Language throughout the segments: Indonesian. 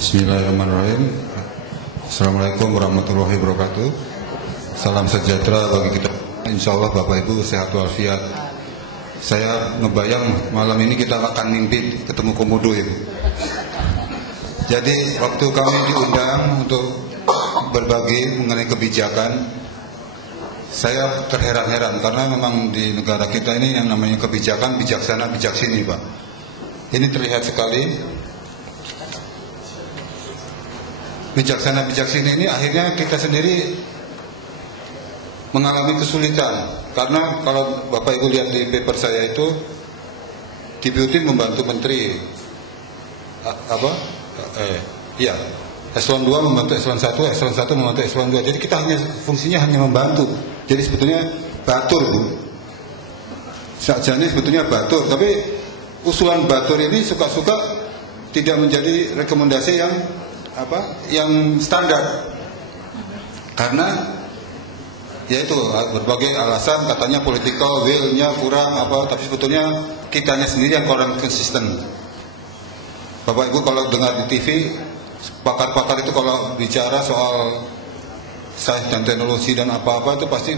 Bismillahirrahmanirrahim. Assalamualaikum warahmatullahi wabarakatuh. Salam sejahtera bagi kita. Insya Allah Bapak Ibu sehat walafiat. Saya ngebayang malam ini kita akan mimpi ketemu Komodo itu. Jadi waktu kami diundang untuk berbagi mengenai kebijakan, saya terheran-heran karena memang di negara kita ini yang namanya kebijakan bijaksana bijaksini, Pak. Ini terlihat sekali. Bijaksana bijaksini ini akhirnya kita sendiri mengalami kesulitan karena kalau Bapak Ibu lihat di paper saya itu Deputi membantu Menteri Eselon 2 membantu Eselon 1, Eselon 1 membantu Eselon 2. Jadi kita fungsinya hanya membantu. Jadi sebetulnya batur, Bu. Sakjane sebetulnya batur, tapi usulan batur ini suka-suka tidak menjadi rekomendasi yang standar, karena yaitu berbagai alasan, katanya political will-nya kurang tapi sebetulnya kitanya sendiri yang kurang konsisten. Bapak Ibu kalau dengar di TV pakar-pakar itu kalau bicara soal sains dan teknologi dan apa-apa itu pasti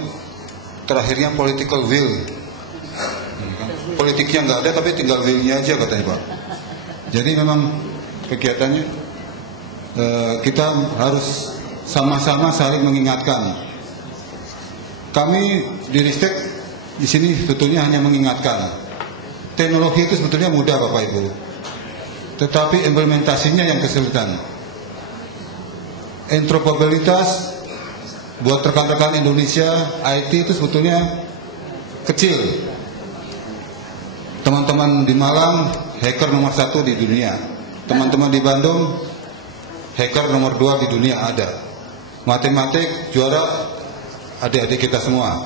terakhirnya political will. Politiknya nggak ada tapi tinggal will-nya aja katanya, Pak. Jadi memang kegiatannya kita harus sama-sama saling mengingatkan. Kami di Ristek di sini sebetulnya hanya mengingatkan. Teknologi itu sebetulnya mudah, Bapak Ibu, tetapi implementasinya yang kesulitan. Interoperabilitas buat rekan-rekan Indonesia IT itu sebetulnya kecil. Teman-teman di Malang hacker nomor 1 di dunia. Teman-teman di Bandung hacker nomor 2 di dunia ada. Matematik juara adik-adik kita semua.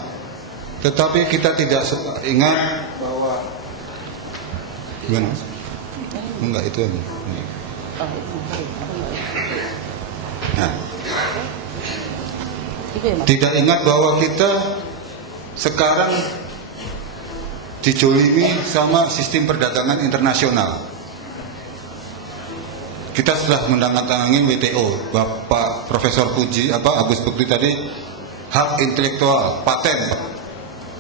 Tetapi kita tidak ingat bahwa enggak itu. Nah, tidak ingat bahwa kita sekarang dijolimi sama sistem perdagangan internasional. Kita sudah menandatangani WTO, Bapak Profesor Puji, Agus Bukti tadi, hak intelektual, paten,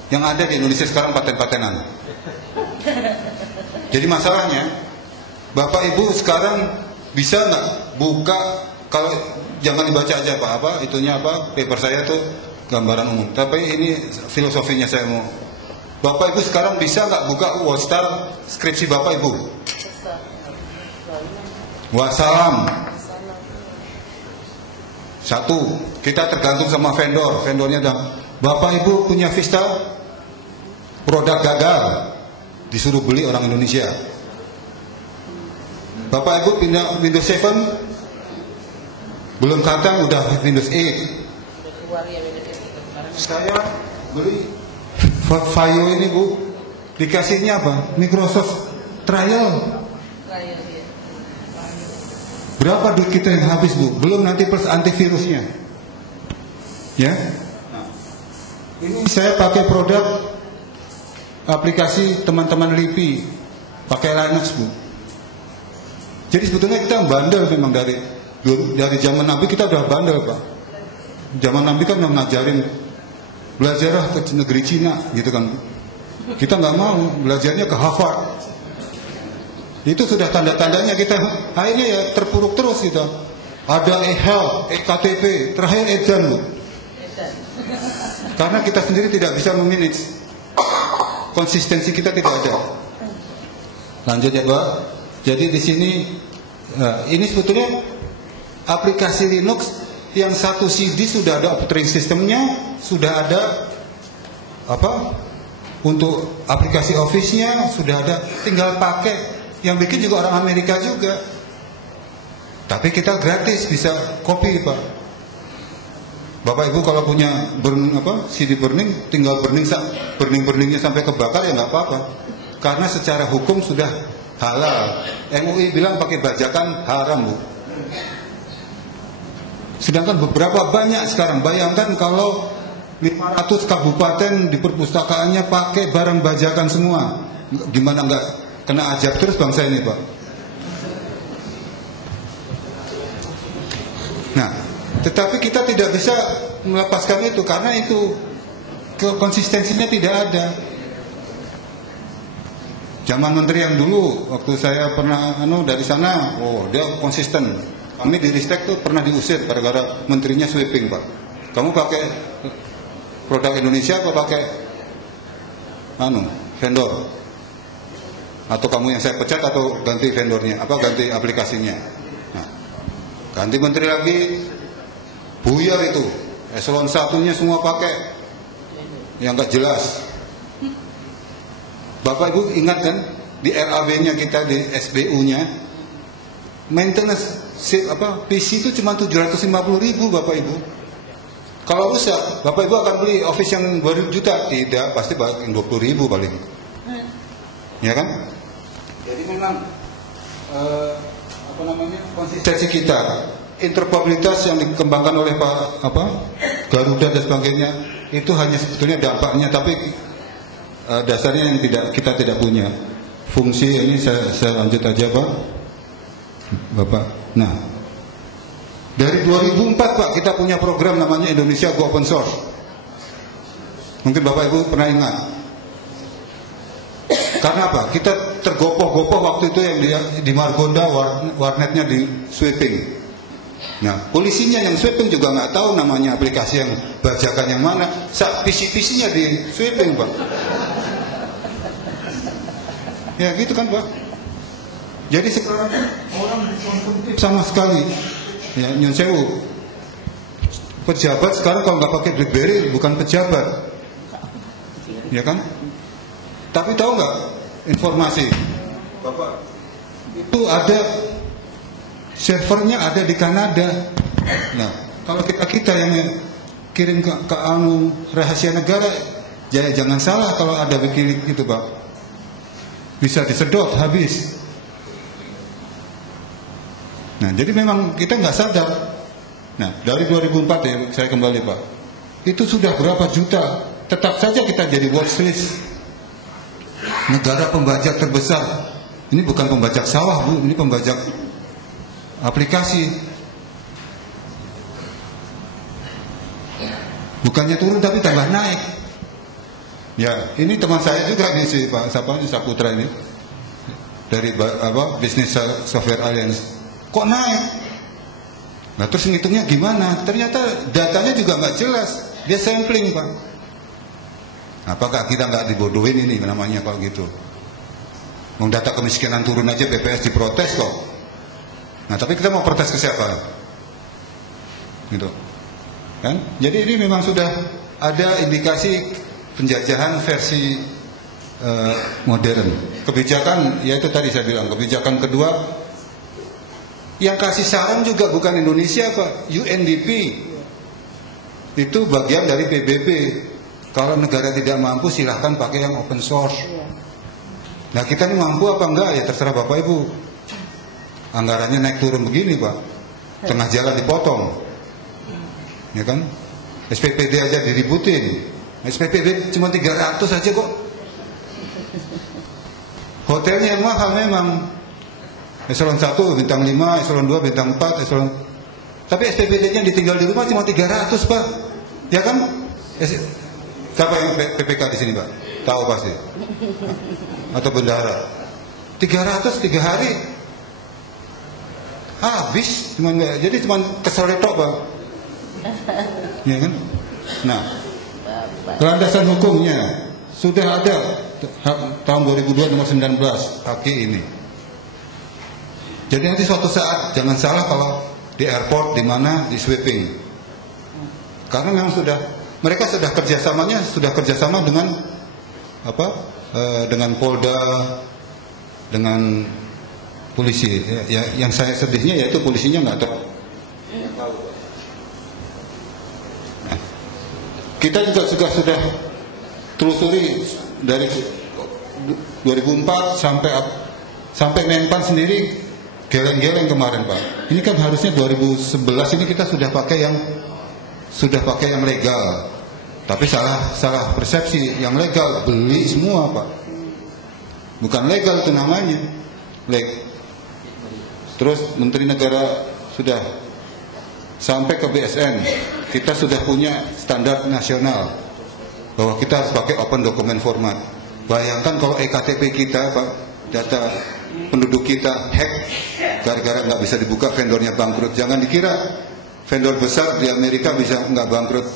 yang ada di Indonesia sekarang paten-patenan. Jadi masalahnya, Bapak Ibu sekarang bisa nggak buka, kalau jangan dibaca aja paper saya tuh gambaran umum. Tapi ini filosofinya saya mau. Bapak Ibu sekarang bisa nggak buka Wallstar skripsi Bapak Ibu? Wassalam. Satu, kita tergantung sama vendornya Bapak Ibu punya Vista, produk gagal, disuruh beli orang Indonesia. Bapak Ibu punya Windows 7, belum kacang udah Windows 8. Saya beli Vaio ini, Bu, dikasihnya apa? Microsoft Trial. Berapa duit kita yang habis, Bu? Belum nanti plus antivirusnya. Ya. Ini saya pakai produk aplikasi teman-teman LIPI, pakai Linux, Bu. Jadi sebetulnya kita bandel memang dari zaman Nabi kita udah bandel, Pak. Zaman Nabi kan ngajarin belajarlah ke negeri Cina, gitu kan. Kita nggak mau, belajarnya ke Harvard. Itu sudah tanda-tandanya kita akhirnya ya terpuruk terus kita. Ada e-health, e-KTP, terakhir edan, Bu. Karena kita sendiri tidak bisa memanage. Konsistensi kita tidak ada. Lanjut ya, Pak. Jadi di sini ini sebetulnya aplikasi Linux yang satu CD sudah ada operating systemnya, sudah ada untuk aplikasi Office-nya sudah ada, tinggal pakai. Yang bikin juga orang Amerika juga. Tapi kita gratis bisa copy, Pak. Bapak Ibu kalau punya CD burning, tinggal burningnya sampai kebakar ya nggak apa-apa. Karena secara hukum sudah halal. MUI bilang pakai bajakan haram, Bu. Sedangkan beberapa banyak sekarang, bayangkan kalau 500 kabupaten di perpustakaannya pakai barang bajakan semua. Gimana nggak kena ajab terus bangsa ini, Pak? Nah, tetapi kita tidak bisa melepaskan itu karena itu konsistensinya tidak ada. Zaman menteri yang dulu, waktu saya pernah dari sana, dia konsisten. Kami di Ristek tuh pernah diusir gara-gara menterinya sweeping, Pak. Kamu pakai produk Indonesia atau pakai vendor? Atau kamu yang saya pecat atau ganti vendornya, ganti aplikasinya. Nah, ganti menteri lagi, buyar itu. Eselon 1-nya semua pakai yang nggak jelas. Bapak Ibu ingat kan di RAB-nya kita, di SBU-nya maintenance PC itu cuma 750.000 Bapak Ibu. Kalau rusak, Bapak Ibu akan beli Office yang 2 juta? Tidak, pasti yang 20.000 paling. Ya kan? Jadi memang konsistensi kita, interoperabilitas yang dikembangkan oleh Garuda dan sebagainya itu hanya sebetulnya dampaknya, tapi dasarnya yang kita tidak punya. Fungsi ini saya lanjut aja Bapak. Nah, dari 2004 Pak kita punya program namanya Indonesia Go Open Source. Mungkin Bapak Ibu pernah ingat. Karena apa? Kita tergopoh-gopoh waktu itu yang di Margonda warnetnya di sweeping. Nah, polisinya yang sweeping juga nggak tahu namanya aplikasi yang bajakan yang mana. PC-PC-nya di sweeping Pak. Ya gitu kan Pak. Jadi sekarang orang dikonsumtif sama sekali. Ya, nyun sewu. Pejabat sekarang kalau nggak pakai BlackBerry bukan pejabat. Ya kan? Tapi tahu nggak informasi? Bapak, itu ada servernya ada di Kanada. Nah, kalau kita yang kirim ke rahasia negara, jangan salah kalau ada begini gitu Pak. Bisa disedot habis. Nah, jadi memang kita nggak sadar. Nah, dari 2004 ya, saya kembali Pak. Itu sudah berapa juta? Tetap saja kita jadi watchlist. Negara pembajak terbesar. Ini bukan pembajak sawah Bu, ini pembajak aplikasi. Bukannya turun tapi tambah naik. Ya, ini teman saya juga nih si Pak Saputra ini dari Business Software Alliance. Kok naik? Nah terus ngitungnya gimana? Ternyata datanya juga nggak jelas. Dia sampling Pak. Apakah kita nggak dibodohin ini namanya kalau gitu? Mau data kemiskinan turun aja BPS diprotes kok. Nah tapi kita mau protes ke siapa? Gitu. Kan? Jadi ini memang sudah ada indikasi penjajahan versi modern. Kebijakan, yaitu tadi saya bilang, kebijakan kedua yang kasih saran juga bukan Indonesia Pak, UNDP. Itu bagian dari PBB. Kalau negara tidak mampu silahkan pakai yang open source. Nah kita ini mampu apa enggak ya terserah Bapak Ibu. Anggarannya naik turun begini Pak, tengah jalan dipotong. Ya kan? SPPD aja diributin. SPPD cuma 300 aja kok. Hotelnya yang mahal memang. Eselon 1 bintang 5, eselon 2 bintang 4, eselon. Tapi SPPD-nya ditinggal di rumah cuma 300 Pak. Ya kan? Siapa yang PPK di sini Pak? Tahu pasti. Atau bendahara. 300 3 hari. Habis jadi cuma kesel tok Pak. Ya kan? Nah, landasan hukumnya sudah ada tahun 2002 nomor 19 HQ ini. Jadi nanti suatu saat jangan salah kalau di airport di mana di sweeping. Karena memang mereka sudah kerjasama dengan dengan Polda, dengan polisi. Ya, yang saya sedihnya yaitu polisinya nggak tahu. Nah, kita juga sudah telusuri dari 2004 sampai Menpan sendiri geleng-geleng kemarin Pak. Ini kan harusnya 2011 ini kita sudah pakai yang legal. Tapi salah persepsi. Yang legal beli semua Pak. Bukan legal itu namanya. Terus Menteri Negara sudah sampai ke BSN, kita sudah punya standar nasional bahwa kita harus pakai open document format. Bayangkan kalau EKTP kita, Pak, data penduduk kita hack gara-gara nggak bisa dibuka, vendornya bangkrut. Jangan dikira vendor besar di Amerika bisa nggak bangkrut.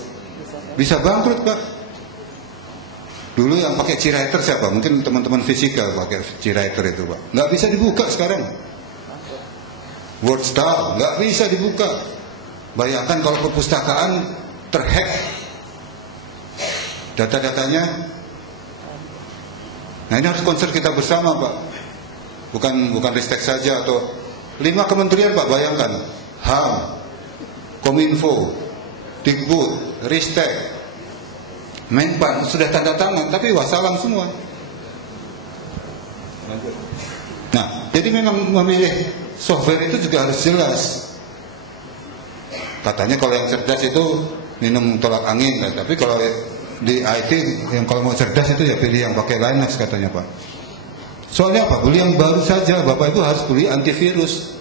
Bisa bangkrut, Pak. Dulu yang pakai C-Writer siapa? Mungkin teman-teman fisika pakai C-Writer itu, Pak. Nggak bisa dibuka sekarang. WordStar nggak bisa dibuka. Bayangkan kalau perpustakaan terhack data-datanya. Nah, ini harus concern kita bersama, Pak. Bukan Ristek saja atau 5 kementerian, Pak, bayangkan. HAM, Kominfo, Dikbud, Ristek, Menpan sudah tanda tangan, tapi wassalam semua. Nah, jadi memang memilih software itu juga harus jelas. Katanya kalau yang cerdas itu minum tolak angin, tapi kalau di IT yang kalau mau cerdas itu ya pilih yang pakai Linux katanya, Pak. Soalnya apa? Beli yang baru saja, Bapak Ibu harus beli antivirus.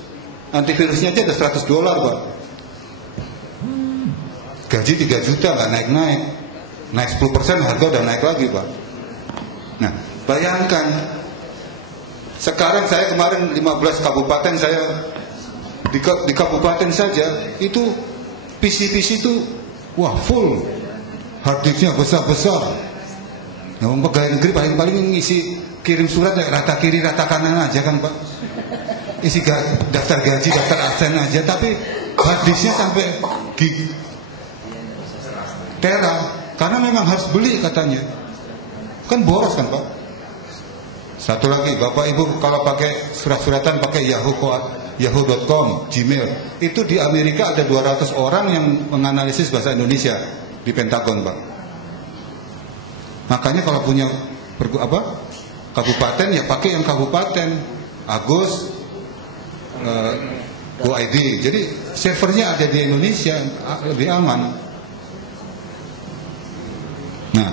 Antivirusnya aja ada $100, Pak. Gaji 3 juta nggak naik-naik. Naik 10% harga udah naik lagi, Pak. Nah, bayangkan sekarang saya kemarin 15 kabupaten saya di kabupaten saja itu PC itu wah full, hard disknya besar-besar. Nah, pegawai negeri paling ngisi kirim surat rata kiri rata kanan aja kan, Pak. Isi daftar gaji, daftar absen aja, tapi hard disknya sampai gig tera, karena memang harus beli katanya. Kan boros kan, Pak. Satu lagi, Bapak Ibu kalau pakai surat-suratan pakai yahoo.com, Gmail, itu di Amerika ada 200 orang yang menganalisis bahasa Indonesia di Pentagon, Pak. Makanya kalau punya kabupaten ya pakai yang kabupaten, Agus, GoID. Jadi servernya ada di Indonesia, lebih aman. Nah,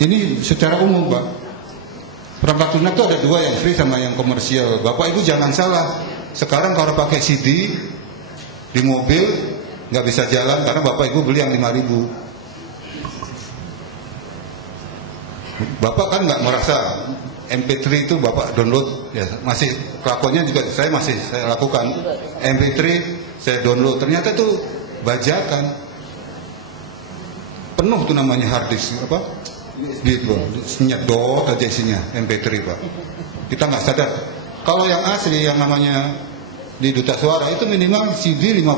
ini secara umum, Pak. Perangkat lunak itu ada 2, yang free sama yang komersial. Bapak Ibu jangan salah. Sekarang kalau pakai CD di mobil nggak bisa jalan karena Bapak Ibu beli yang 5.000. Bapak kan nggak merasa MP3 itu Bapak download, ya masih kelakuannya juga saya lakukan. MP3 saya download, ternyata itu bajakan. Penuh tuh namanya hard disk gitu, nyedot aja isinya MP3, Pak. Kita nggak sadar. Kalau yang asli yang namanya di Duta Suara itu minimal CD 50.000.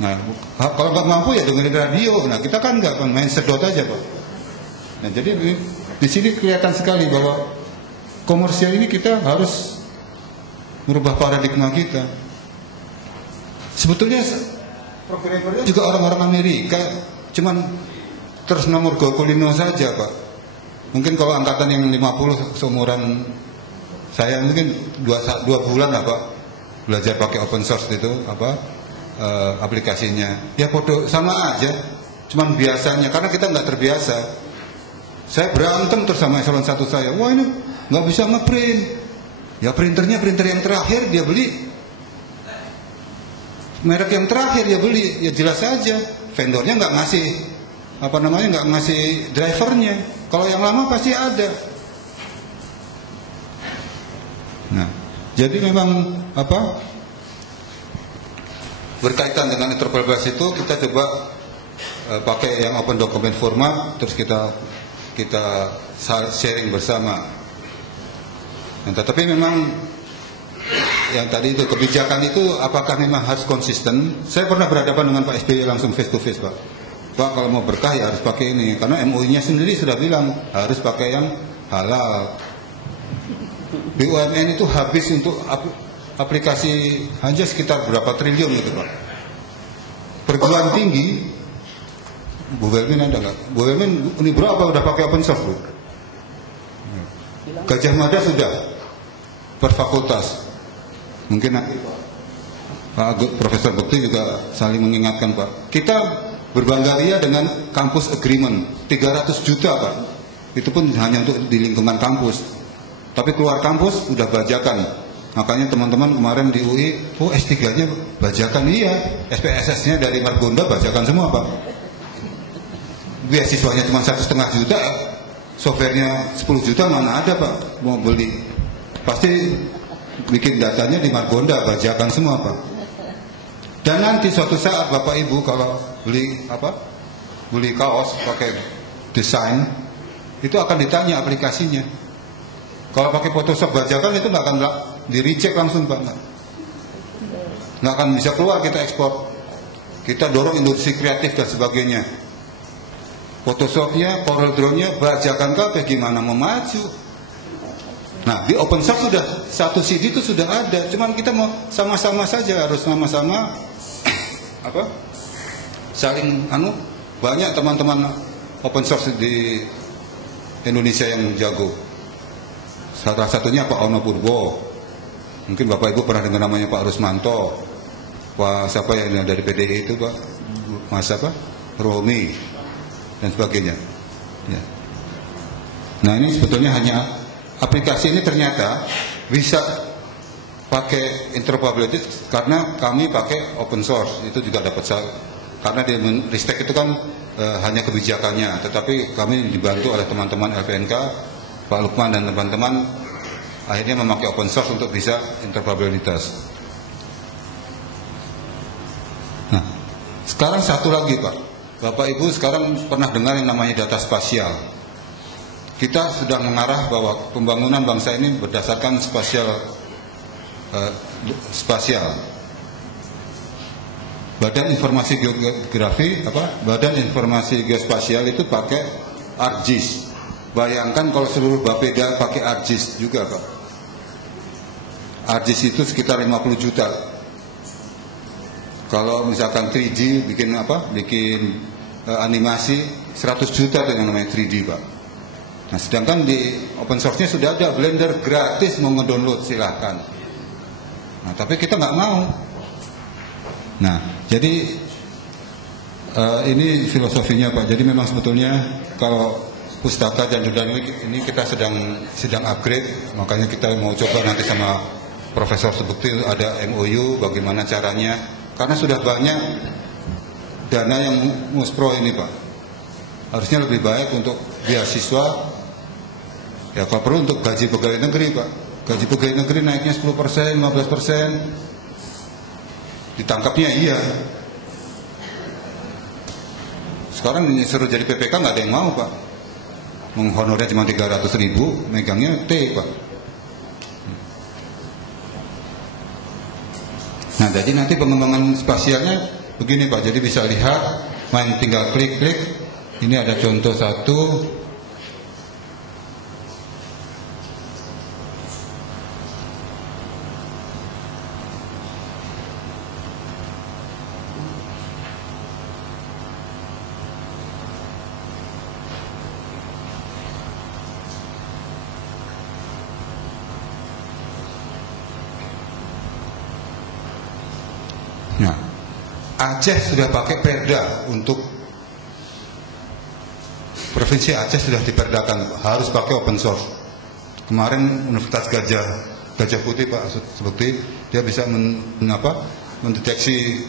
Nah, kalau nggak mampu ya dengerin radio. Nah, kita kan nggak main sedot aja, Pak. Nah, jadi di sini kelihatan sekali bahwa komersial ini kita harus merubah paradigma kita. Sebetulnya programmernya juga orang-orang Amerika, cuman terus nomor Gokulino saja, Pak. Mungkin kalau angkatan yang 50 seumuran saya mungkin 2 bulan lah, Pak, belajar pakai open source itu aplikasinya. Ya foto sama aja, cuman biasanya karena kita nggak terbiasa. Saya berantem terus sama eselon 1 saya. Wah, ini nggak bisa ngeprint. Ya printer yang terakhir dia beli. Merek yang terakhir dia beli. Ya jelas saja vendornya nggak ngasih nggak ngasih drivernya. Kalau yang lama pasti ada. Nah, jadi memang berkaitan dengan interoperabilitas itu kita coba pakai yang open document format, terus kita sharing bersama. Nah, tetapi memang yang tadi itu kebijakan itu apakah memang harus konsisten? Saya pernah berhadapan dengan Pak SBY langsung face to face, Pak. Pak, kalau mau berkah ya harus pakai ini, karena MUI-nya sendiri sudah bilang harus pakai yang halal. BUMN itu habis untuk aplikasi aja sekitar berapa triliun gitu, Pak. Perguruan tinggi, BUMN ada nggak? BUMN ini berapa udah pakai open source, Bu? Gajah Mada sudah per fakultas. Mungkin Pak Profesor Bekti juga saling mengingatkan, Pak. Kita berbangga ria dengan kampus agreement 300 juta, Pak. Itu pun hanya untuk di lingkungan kampus. Tapi keluar kampus udah bajakan Makanya teman-teman kemarin di UI, oh S3-nya bajakan, iya. SPSS-nya dari Margonda bajakan semua Pak. Beasiswanya cuma 1,5 juta, softwarenya 10 juta, mana ada Pak mau beli. Pasti bikin datanya di Margonda, bajakan semua Pak. Dan nanti suatu saat Bapak Ibu kalau beli kaos pakai desain, itu akan ditanya aplikasinya. Kalau pakai Photoshop bajakan itu nggak akan di reject langsung Pak, nggak akan bisa keluar kita ekspor. Kita dorong industri kreatif dan sebagainya. Photoshopnya, Corel Draw-nya, bajakan kabeh gimana mau maju? Nah di open source sudah satu CD itu sudah ada, cuman kita mau sama-sama saja, harus sama-sama saling banyak teman-teman open source di Indonesia yang jago. Salah satunya Pak Ono Purbo, mungkin Bapak Ibu pernah dengar namanya Pak Rusmanto, Pak siapa yang dari PDI itu Pak, Mas Romi dan sebagainya ya. Nah ini sebetulnya hanya aplikasi ini ternyata bisa pakai interoperability karena kami pakai open source, itu juga dapat karena di Ristek itu kan hanya kebijakannya, tetapi kami dibantu oleh teman-teman LPNK, Pak Lukman dan teman-teman akhirnya memakai open source untuk bisa interoperabilitas. Nah, sekarang satu lagi Pak, Bapak Ibu sekarang pernah dengar yang namanya data spasial. Kita sudah mengarah bahwa pembangunan bangsa ini berdasarkan spasial. Badan Informasi Geografi, Badan Informasi Geospasial itu pakai ArcGIS. Bayangkan kalau seluruh Bapeda pakai ArcGIS juga Pak. ArcGIS itu sekitar 50 juta. Kalau misalkan 3D bikin animasi 100 juta dengan namanya 3D Pak. Nah sedangkan di open source-nya sudah ada Blender gratis, mau ngedownload silahkan. Nah tapi kita nggak mau. Nah jadi ini filosofinya Pak. Jadi memang sebetulnya kalau pustaka dan ini kita sedang upgrade, makanya kita mau coba nanti sama Profesor Subukti ada MOU bagaimana caranya, karena sudah banyak dana yang muspro ini Pak. Harusnya lebih baik untuk beasiswa, ya kalau perlu untuk gaji pegawai negeri Pak. Gaji pegawai negeri naiknya 10%, 15%, ditangkapnya iya. Sekarang disuruh jadi PPK nggak ada yang mau Pak. Menghonornya cuma 300.000, megangnya T Pak. Nah jadi nanti pengembangan spasialnya begini Pak. Jadi bisa lihat, main tinggal klik-klik. Ini ada contoh satu. Nah, Aceh sudah pakai perda untuk Provinsi Aceh sudah diperdakan harus pakai open source. Kemarin Universitas Gajah Putih Pak Subukti dia bisa mendeteksi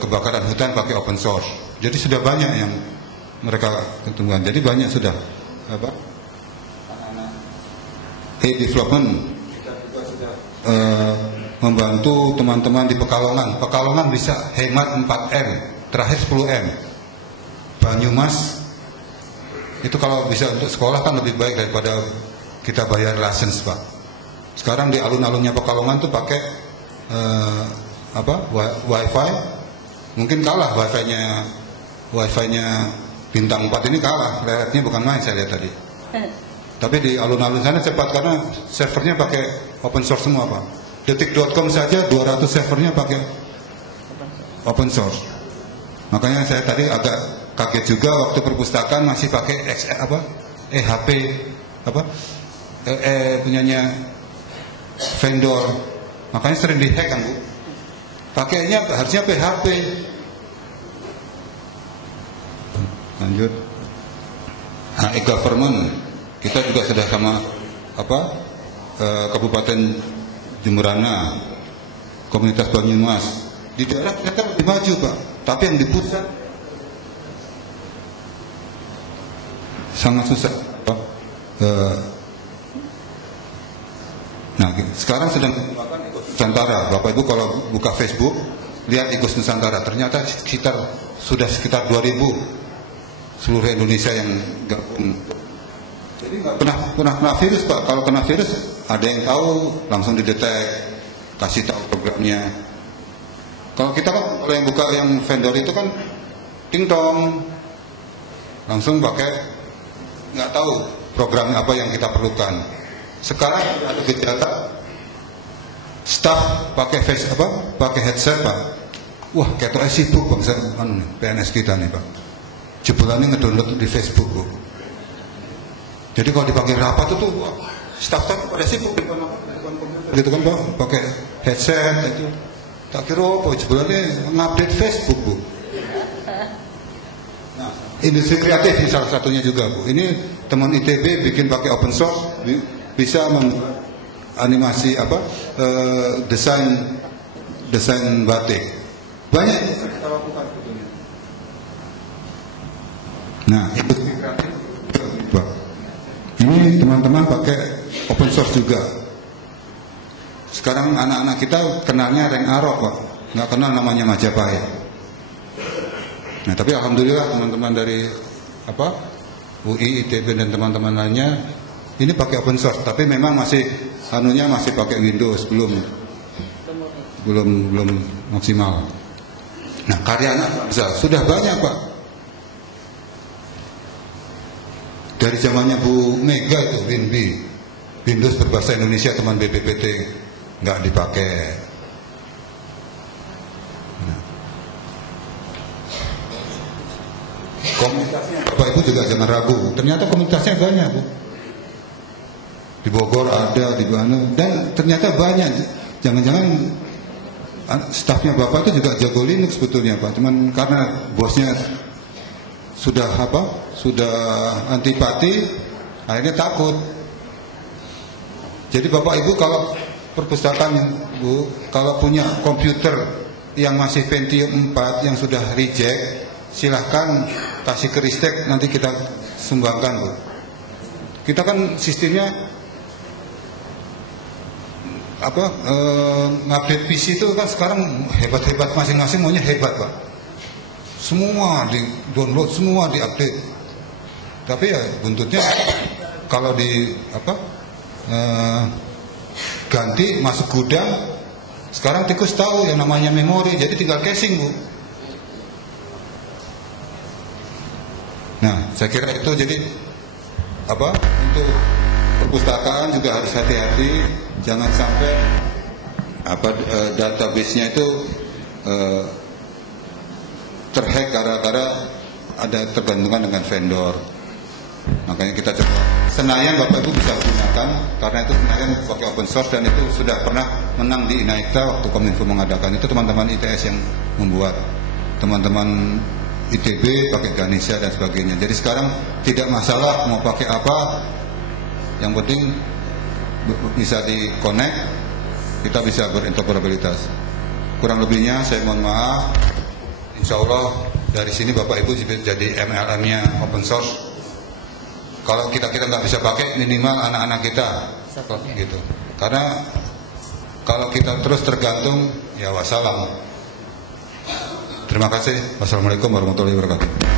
kebakaran hutan pakai open source. Jadi sudah banyak yang mereka ketemukan. Jadi banyak sudah development. Kita juga sudah membantu teman-teman di Pekalongan. Pekalongan bisa hemat 4M, terakhir 10M. Banyumas itu kalau bisa untuk sekolah kan lebih baik daripada kita bayar license Pak. Sekarang di alun-alunnya Pekalongan tuh pakai wifi. Mungkin kalah wifi-nya bintang 4 ini kalah, leletnya bukan main saya lihat tadi. Tapi di alun-alun sana cepat karena servernya pakai open source semua Pak. Detik.com saja 200 servernya pakai open source. Makanya saya tadi agak kaget juga waktu perpustakaan masih pakai EHP punyanya vendor. Makanya sering dihack kan Bu. Pakainya harusnya PHP. Lanjut. Nah, e-government kita juga sudah sama Kabupaten Jemberana, komunitas Banyumas. Di daerah ternyata lebih maju Pak, tapi yang di pusat sangat susah Pak. Nah, sekarang sedang Nusantara. Bapak Ibu kalau buka Facebook, lihat IGOS Nusantara. Ternyata sudah sekitar 2.000 seluruh Indonesia yang gabung. Jadi nggak pernah kena virus Pak. Kalau kena virus, ada yang tahu, langsung didetek, kasih tahu programnya. Kalau kita kan, kalau yang buka yang vendor itu kan, ting-tong, langsung pakai, nggak tahu programnya apa yang kita perlukan. Sekarang ada gejala, staff pakai pakai headset Pak. Wah, ketok sibuk bangsa PNS kita nih Pak. Jebolannya ngedownload di Facebook Bu. Jadi kalau dipanggil rapat itu, staff pada sibuk gitu kan Pak, pakai headset itu. Tak kira apa, jebolannya ngupdate Facebook Bu. Nah, industri kreatif ini salah satunya juga Bu. Ini teman ITB bikin pakai open source, bisa membuat animasi desain batik. Banyak kita lakukan sebetulnya. Nah, industri kreatif Pak. Ini teman-teman pakai open source juga. Sekarang anak-anak kita kenalnya Rank Arok Pak, nggak kenal namanya Majapahit. Nah, tapi alhamdulillah teman-teman dari UI, ITB dan teman-teman lainnya ini pakai open source, tapi memang masih pakai Windows, belum maksimal. Nah, karya anak sudah banyak Pak. Dari zamannya Bu Mega itu Windows berbahasa Indonesia teman BPPT nggak dipakai. Nah. Komunitasnya Bapak Ibu juga jangan ragu. Ternyata komunitasnya banyak Bu. Di Bogor ada, di mana, dan ternyata banyak. Jangan-jangan stafnya Bapak itu juga jago Linux sebetulnya Pak. Cuman karena bosnya sudah antipati, akhirnya takut. Jadi Bapak Ibu kalau perpustakaan Bu, kalau punya komputer yang masih Pentium 4 yang sudah reject, silahkan kasih ke Ristek, nanti kita sumbangkan Bu. Kita kan sistemnya ngupdate PC itu kan sekarang hebat-hebat, masing-masing maunya hebat Pak. Semua di download, semua diupdate. Tapi ya buntutnya kalau ganti masuk gudang, sekarang tikus tahu yang namanya memori, jadi tinggal casing Bu. Nah, saya kira itu jadi untuk perpustakaan juga harus hati-hati, jangan sampai database-nya itu terhack gara-gara ada tergantungan dengan vendor. Makanya kita coba Senayan Bapak Ibu bisa gunakan, karena itu Senayan pakai open source dan itu sudah pernah menang di Inaikta waktu Kominfo mengadakan. Itu teman-teman ITS yang membuat, teman-teman ITB pakai Ganesha dan sebagainya. Jadi sekarang tidak masalah mau pakai apa, yang penting bisa di-connect, kita bisa berinteroperabilitas. Kurang lebihnya saya mohon maaf. Insya Allah dari sini Bapak Ibu jadi MLM-nya open source. Kalau kita nggak bisa pakai, minimal anak-anak kita gitu. Karena kalau kita terus tergantung, ya wassalam. Terima kasih. Wassalamualaikum warahmatullahi wabarakatuh.